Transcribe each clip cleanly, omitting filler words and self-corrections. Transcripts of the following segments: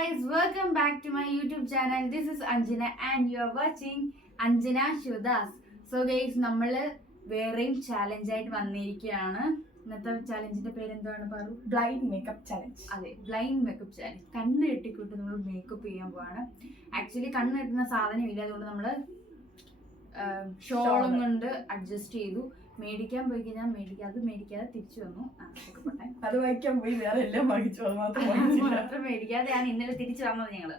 guys, welcome back to my YouTube channel. This is Anjana and you are watching Anjana Shivdas. So guys, നമ്മള് വേറെയും challenge ആയിട്ട് വന്നിരിക്കുകയാണ്. ഇന്നത്തെ ചാലഞ്ചിന്റെ പേര് എന്താണ് പറയൂ? Blind makeup challenge. അതെ, ബ്ലൈൻഡ് മേക്കപ്പ് ചാലഞ്ച്. കണ്ണ് കെട്ടിക്കൂട്ട് നമ്മൾ മേക്കപ്പ് ചെയ്യാൻ പോവാണ്. ആക്ച്വലി കണ്ണ് കെട്ടുന്ന സാധനം ഇല്ല, അതുകൊണ്ട് നമ്മള് ഷോളും കൊണ്ട് അഡ്ജസ്റ്റ് ചെയ്തു. മേടിക്കാൻ പോയി കഴിഞ്ഞാൽ മേടിക്കാതെ തിരിച്ചു വന്നു. അത് വായിക്കാൻ പോയി വേറെ എല്ലാം വാങ്ങിച്ചു, അത് മാത്രം മേടിക്കാതെയാണ് ഇന്നലെ തിരിച്ചു വന്നത് ഞങ്ങള്.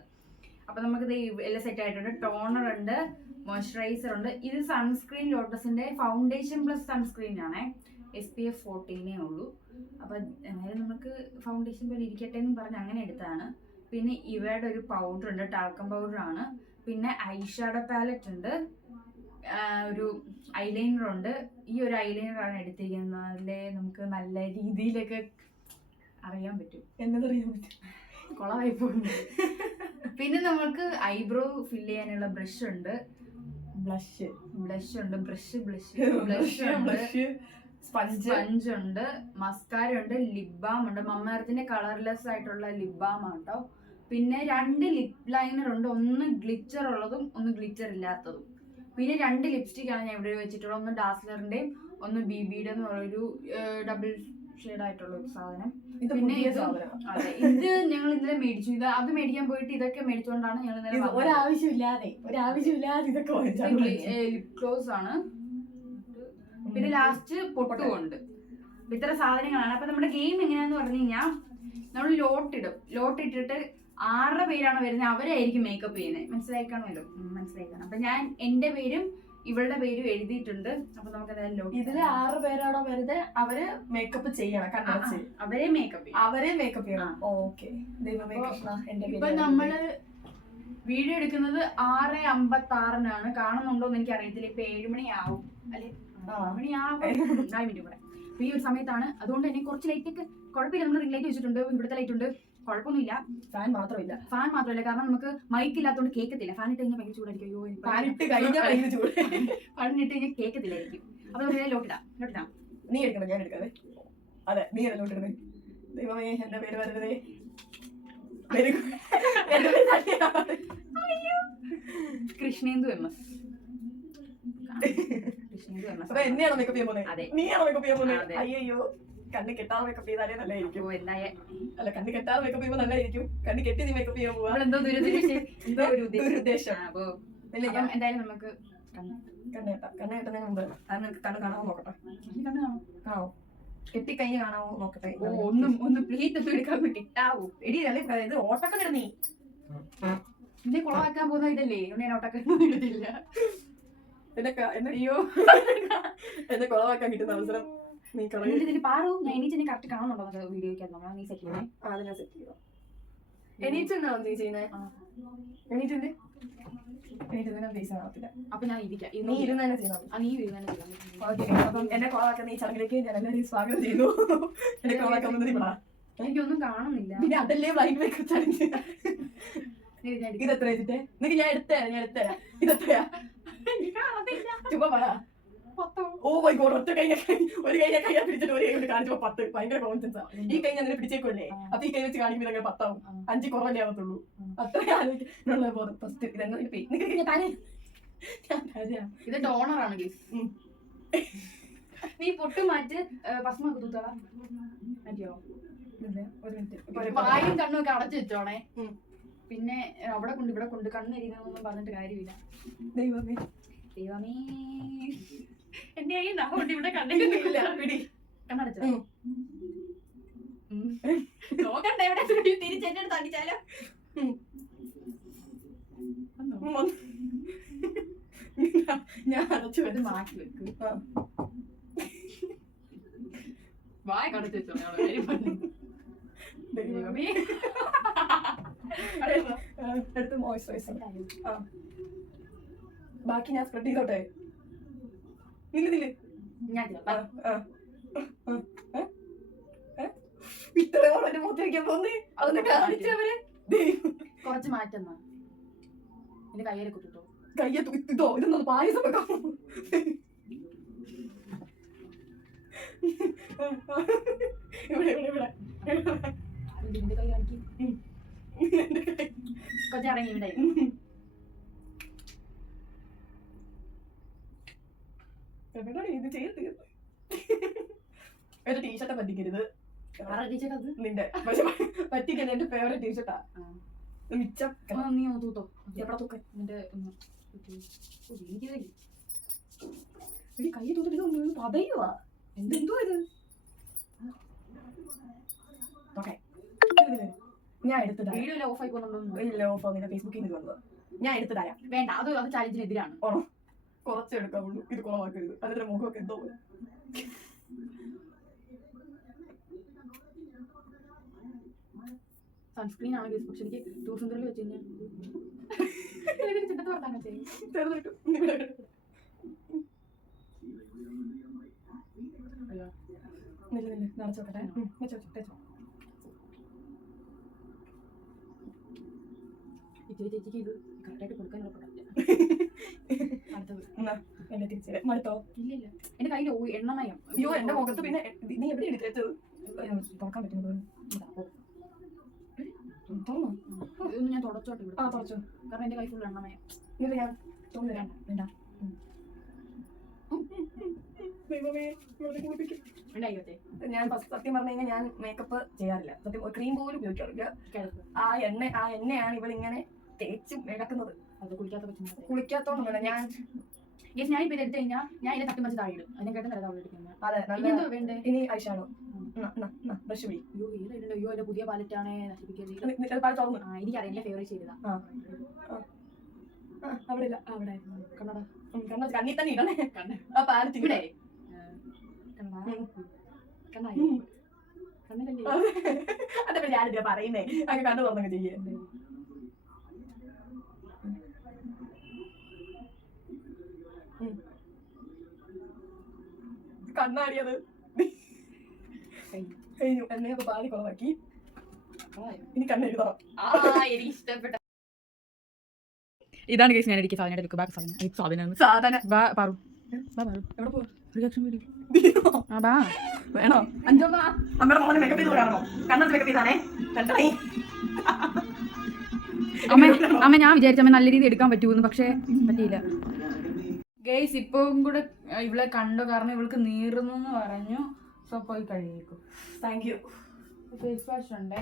അപ്പൊ നമുക്കിത് എല്ലാം സെറ്റ് ആയിട്ടുണ്ട്. ടോണർ ഉണ്ട്, മോയ്സ്ചറൈസർ ഉണ്ട്. ഇത് സൺസ്ക്രീൻ ലോട്ടസിന്റെ ഫൗണ്ടേഷൻ പ്ലസ് സൺസ്ക്രീൻ ആണ്. SPF 14 ഉള്ളൂ. അപ്പൊ എന്നാലും നമുക്ക് ഫൗണ്ടേഷൻ പോലെ ഇരിക്കട്ടെ എന്ന് പറഞ്ഞ് അങ്ങനെ എടുത്തതാണ്. പിന്നെ ഇവയുടെ ഒരു പൗഡർ ഉണ്ട്, ടാൽക്കം പൗഡർ ആണ്. പിന്നെ ഐഷാഡോ പാലറ്റ് ഉണ്ട്, ഒരു ഐലൈനർ ഉണ്ട്. ഈ ഒരു ഐലൈനറാണ് എടുത്തിരിക്കുന്നത്. അതിലെ നമുക്ക് നല്ല രീതിയിലൊക്കെ അറിയാൻ പറ്റും, എന്നതറിയാൻ പറ്റും, കുളമായി പോകുന്നു. പിന്നെ നമുക്ക് ഐബ്രോ ഫില്ല് ചെയ്യാനുള്ള ബ്രഷ് ഉണ്ട്, ബ്ലഷ് ഉണ്ട്, ബ്ലഷ് ഉണ്ട്, സ്പഞ്ച് ഉണ്ട്, മസ്കാര ഉണ്ട്, ലിപ് ബാം ഉണ്ട്. മമ്മേർത്തിന്റെ കളർലെസ് ആയിട്ടുള്ള ലിപ് ബാം ആട്ടോ. പിന്നെ 2 ലിപ് ലൈനർ ഉണ്ട്, ഒന്ന് ഗ്ലിറ്റർ ഉള്ളതും ഒന്ന് ഗ്ലിറ്റർ ഇല്ലാത്തതും. പിന്നെ 2 ലിപ്സ്റ്റിക് ആണ് ഞാൻ ഇവിടെ വെച്ചിട്ടുള്ളത്. ഒന്ന് ഡാസ്ലറിന്റെയും ഒന്ന് BBയുടെ എന്ന് പറയുന്നൊരു ഡബിൾ ഷെയ്ഡ് ആയിട്ടുള്ള ഒരു സാധനം. പിന്നെ അതെ, ഇത് ഞങ്ങൾ ഇന്നലെ മേടിച്ചു. അത് മേടിക്കാൻ പോയിട്ട് ഇതൊക്കെ മേടിച്ചുകൊണ്ടാണ് ഞങ്ങൾ ഇന്നലെ ഒരാവശ്യമില്ലാതെ ഇതൊക്കെ ലിപ് ഗ്ലോസ് ആണ്. പിന്നെ ലാസ്റ്റ് പൊട്ടും ഉണ്ട്. ഇത്ര സാധനങ്ങളാണ്. അപ്പൊ നമ്മുടെ ഗെയിം എങ്ങനെയാന്ന് പറഞ്ഞു കഴിഞ്ഞാൽ നമ്മൾ ലോട്ട് ഇട്ടിട്ട് 6 പേരാണ് വരുന്നത്, അവരായിരിക്കും മേക്കപ്പ് ചെയ്യുന്നത്. മനസ്സിലായിക്കാണല്ലോ, മനസ്സിലായിക്കാണ്. അപ്പൊ ഞാൻ എന്റെ പേരും ഇവളുടെ പേരും എഴുതിയിട്ടുണ്ട്. അപ്പൊ നമുക്ക് ഇതില് 6 പേരാണോ വരുന്നത്? അവര് മേക്കപ്പ് ചെയ്യണം, അവരെ മേക്കപ്പ് ചെയ്യണം. ഓക്കെ. ഇപ്പൊ നമ്മള് വീഡിയോ എടുക്കുന്നത് 6:56 കാണുന്നുണ്ടോ എന്ന് എനിക്ക് അറിയത്തില്ല. ഇപ്പൊ 7 മണിയാവും അല്ലെ, 4 മണിയാവും കൂടെ. അപ്പൊ ഈ ഒരു സമയത്താണ്. അതുകൊണ്ട് തന്നെ കുറച്ച് ലൈറ്റ് ഒക്കെ കുഴപ്പമില്ല. നമ്മൾ റിംഗ് ലൈറ്റ് വെച്ചിട്ടുണ്ട്, ഇവിടുത്തെ ലൈറ്റ് ഉണ്ട്, കുഴപ്പമൊന്നുമില്ല. ഫാൻ മാത്രമില്ല, കാരണം നമുക്ക് മൈക്ക് ഇല്ലാത്തതുകൊണ്ട് കേൾക്കത്തില്ല. ഫാൻ ഇട്ട് കഴിഞ്ഞാൽ ഭയങ്കര ചൂടായിരിക്കും. ഫാനിട്ട് കഴിഞ്ഞാൽ കേൾക്കത്തില്ലായിരിക്കും. അപ്പൊ നമുക്ക് ലോട്ടിടാം. നീ എടുക്കണം, ഞാൻ എടുക്കാതെ. അതെ, നീ ലോട്ടിടുന്നേ. ദൈവമേ, എന്റെ പേര് വരുന്നതേ. കൃഷ്ണേന്ദു MS. എന്നെയാണോ മേക്കപ്പ് ചെയ്യാൻ പോകുന്നത്? നീയാണോ മേക്കപ്പ് ചെയ്യാൻ പോകുന്നത്? അയ്യോ, കണ്ണ് കെട്ടാതെ മേക്കപ്പ് ചെയ്താലേ നല്ലതായിരിക്കും. അല്ല, കണ്ണ് കെട്ടാതെ മേക്കപ്പ് ചെയ്യുമ്പോൾ നല്ലതായിരിക്കും. കണ്ണ് കെട്ടി നീ മേക്കപ്പ് ചെയ്യാൻ പോവാ. എന്തോ ദുരുദ്ദേശം. എന്തായാലും നമുക്ക് കണ്ണ് കെട്ടുന്നതിന് മുമ്പ് അത് നിനക്ക് കണ്ണ് കാണാമോ നോക്കട്ടെ. കാണാവോ? കെട്ടിക്കഴിഞ്ഞ് കാണാമോ നോക്കട്ടെ. ഒന്ന് പ്ലീറ്റ് ഒന്നും എടുക്കാൻ കിട്ടാവൂ. എടി, അല്ലേ ഇത് ഓട്ടക്കണ്ണിട. നീ ഇതിനെ കുളമാക്കാൻ പോകുന്ന ഇതല്ലേ, ഞാൻ ഓട്ടക്കണ്ണ ഇടുന്നില്ല. അയ്യോ, എന്നെ കുളമാക്കാൻ കിട്ടുന്ന അവസരം നീ പാറു. ഞാൻ എണീറ്റ് കറക്റ്റ് കാണുന്നുണ്ടോ വീഡിയോയ്ക്ക്? നീ സെറ്റ് ചെയ്യണേ. അതിനെ സെറ്റ് ചെയ്തോ. എണീറ്റുണ്ടാവും നീ ചെയ്യുന്നേ. എണീറ്റിന്റെ ഫേസ് കാണത്തില്ല. അപ്പൊ ഞാൻ ഇരിക്കാം. നീ ഇരുന്ന് തന്നെ ചെയ്യണം. അപ്പം എന്നെ കോളാക്കാൻ ഈ ചടങ്ങിലേക്ക് ഞാൻ എല്ലാവരെയും സ്വാഗതം ചെയ്യുന്നു. എന്നെ കോളാക്കാൻ എനിക്കൊന്നും കാണുന്നില്ല. പിന്നെ അതല്ലേ ബ്ലൈൻഡ് മേക്കപ്പ് ചലഞ്ച്. ഇതെത്ര വെച്ചിട്ട് നിനക്ക് ഞാൻ എടുത്തരാം. ഇതെത്രയാ? ചുമ്മാ പറ. ഓ മൈ ഗോഡ്, ഒറ്റ ഒരു കൈ പിടിച്ചിട്ട് ഒരു കൈ കൊണ്ട് കാണിച്ചപ്പോ 10. ഭയങ്കര കോൺഫിഡൻസാ. ഈ കൈ ഞാൻ പിടിച്ചേക്കുമല്ലേ, അപ്പൊ ഈ കൈ വെച്ച് കാണിക്കുമ്പോൾ 10 ആവും. 5 കുറവല്ലേ ആവത്തുള്ളൂ. അത്ര ആലോചിക്കാനുള്ള ബോധം. ഫസ്റ്റ് ഇത് ഡോണറാണ്. നീ പൊട്ട് മാറ്റ്, ഭസ്മ തൂത്താ മതിയോ? ഒരു മിനിറ്റ്. വായും കണ്ണൊക്കെ അടച്ചു വെച്ചോണേ. പിന്നെ അവിടെ കൊണ്ട് ഇവിടെ കൊണ്ട് കണ്ണെരിക്കുന്നൊന്നും പറഞ്ഞിട്ട് കാര്യമില്ല. ദൈവമേ എന്റെ കൊണ്ട് ഇവിടെ കണ്ണില്ല. കണ്ണടച്ചോ? നോക്കണ്ട, എവിടെ തിരിച്ചെടുത്ത് അടിച്ചാലോ? ഞാൻ അടച്ചു അത് മാറ്റി വെക്കും. വായ കടച്ചു വെച്ചോ. അടുത്ത് മോയ്സ്ചറൈസർ. ബാക്കി ഞാൻ സ്പ്രെഡ് ചെയ്തോട്ടെ. നില്ല്. ഇത്രയോളം എന്റെ മുഖത്ത് വയ്ക്കാൻ പോന്നേ. അതൊന്ന് കാണിച്ചവരെ. കുറച്ച് മാറ്റുന്ന എന്റെ കയ്യിലെ കുത്തിട്ടോ. ഇതോ ഇതൊന്നും പായസം വെക്കാം. ഇവിടെ കൈ കാണിക്കും. കൊച്ചിറങ്ങി ഇവിടെ ഇത് ചെയ്ത് ഒരു ടീഷർട്ട് പറ്റിക്കരുത് നിന്റെ പക്ഷെ പറ്റിക്കരുത്. എന്റെ ഫേവറേറ്റ് ടീഷർട്ടാ. മിച്ചം നീ തൂത്തോ എവിടെ തൂക്ക നിന്റെ കൈ തൂത്തിട്ട് പതയുവാ. എന്തോ ഇത് ഓക്കെ ഞാൻ എടുത്തു തരാം. വീഡിയോ ഓഫ് ആയി പോകുന്നുണ്ടോ? ഇല്ല, ഓഫ് ആവുന്നില്ല. ഫേസ്ബുക്കിൽ നിന്ന് വന്നത്. ഞാൻ എടുത്തു തരാം. വേണ്ട, അത് ചാലഞ്ചിനെതിരാണ്. ഓണോ കുറച്ച് എടുക്കാവുള്ളൂ. ഇത് കുളമാക്കരുത്. അതിന്റെ മുഖമൊക്കെ എന്തോ സൺസ്ക്രീൻ ആണ് പക്ഷെ എനിക്ക് ടൂസുന്ദറിൽ വെച്ച് കഴിഞ്ഞാൽ ചിട്ടത്ത് വർത്താനോ ചെയ്യും. നടച്ചോട്ടെ. ഇത്തിരി ചേച്ചിക്ക് ഇത് കറക്റ്റായിട്ട് കൊടുക്കാനുള്ള പ്രൊഡക്റ്റ് അടുത്തത് എന്നെ തിരിച്ചേ മടുത്തോ? ഇല്ല എന്റെ കയ്യിൽ എണ്ണമയം. അയ്യോ എന്റെ മുഖത്ത് പിന്നെ നീ എവിടെ എടുത്തത്? തുറക്കാൻ പറ്റുന്നത് ഇതൊന്ന് ഞാൻ തുടച്ചോട്ടെ ഇവിടെ. തുടച്ചു. കാരണം എന്റെ കൈ ഫുൾ എണ്ണമയം. എന്നിട്ട് ഞാൻ തോന്നില്ല വേണ്ട. ഞാൻ സത്യം പറഞ്ഞു കഴിഞ്ഞാൽ ഞാൻ മേക്കപ്പ് ചെയ്യാറില്ല. സത്യം ക്രീം പോലും ഉപയോഗിക്കാറില്ല. ആ എണ്ണയാണ് ഇവളിങ്ങനെ തേച്ച് ഇളക്കുന്നത്. അത് കുളിക്കാത്തോണ്ടല്ല ഞാൻ ഞാനിപ്പോ ഇത് എടുത്തു കഴിഞ്ഞാൽ ഞാൻ ഇതിനെ തട്ടി മറിച്ച് താഴെ ഇടും. അതിനെ കേട്ട് നിലതാവ് എടുക്കുന്നത്. അതെ എന്തോ വേണ്ടേ? ഇനി ഐഷാഡോ ബ്രഷ് പിടി. അയ്യോ എന്റെ പുതിയ പാലറ്റാണ് നശിപ്പിക്കരുത്. തുറന്നു. എനിക്കറിയാം എന്റെ ഫേവറേറ്റ് ചെയ്തതാ. അവിടെ ഇല്ല. അവിടെ കണ്ണട കണ്ണി തന്നെ ഇടണേ. ആ പാലറ്റ് ഇവിടെ കണ്ണിലല്ലേ അതപ്പോ ഞാനിതിനെ പറയുന്നേ. അങ്ങനെ കണ്ണു തുറന്നൊക്കെ ചെയ്യേ. കണ്ണാടിയത് കഴിഞ്ഞു. എന്നെയൊക്കെ പാതി കുറവാക്കി. ഇനി കണ്ണെഴുതാം. എനിക്ക് ഇഷ്ടപ്പെട്ട ഇതാണ് കേസ്. ഞാൻ എനിക്ക് സാധനം എടുക്കും. ബാക്കി സാധനം സാധന പാറു എവിടെ പോകും? റിയാക്ഷൻ വീഡിയോ വേണോ? അഞ്ചോമ്മ അമ്മയുടെ മോനെ മേക്കപ്പ് ചെയ്ത് കാണണോ? കണ്ണത്ത് മേക്കപ്പ് ചെയ്താണേ. അമ്മ ഞാൻ വിചാരിച്ചമ്മ നല്ല രീതിയിൽ എടുക്കാൻ പറ്റുമെന്ന്, പക്ഷെ പറ്റിയില്ല. ഗൈസ് ഇപ്പം കൂടെ ഇവളെ കണ്ടു. കാരണം ഇവൾക്ക് നീറുന്നു പറഞ്ഞു. സോ പോയി കഴിയേക്കും. Thank you. ഫേസ് വാഷ് ഉണ്ടേ.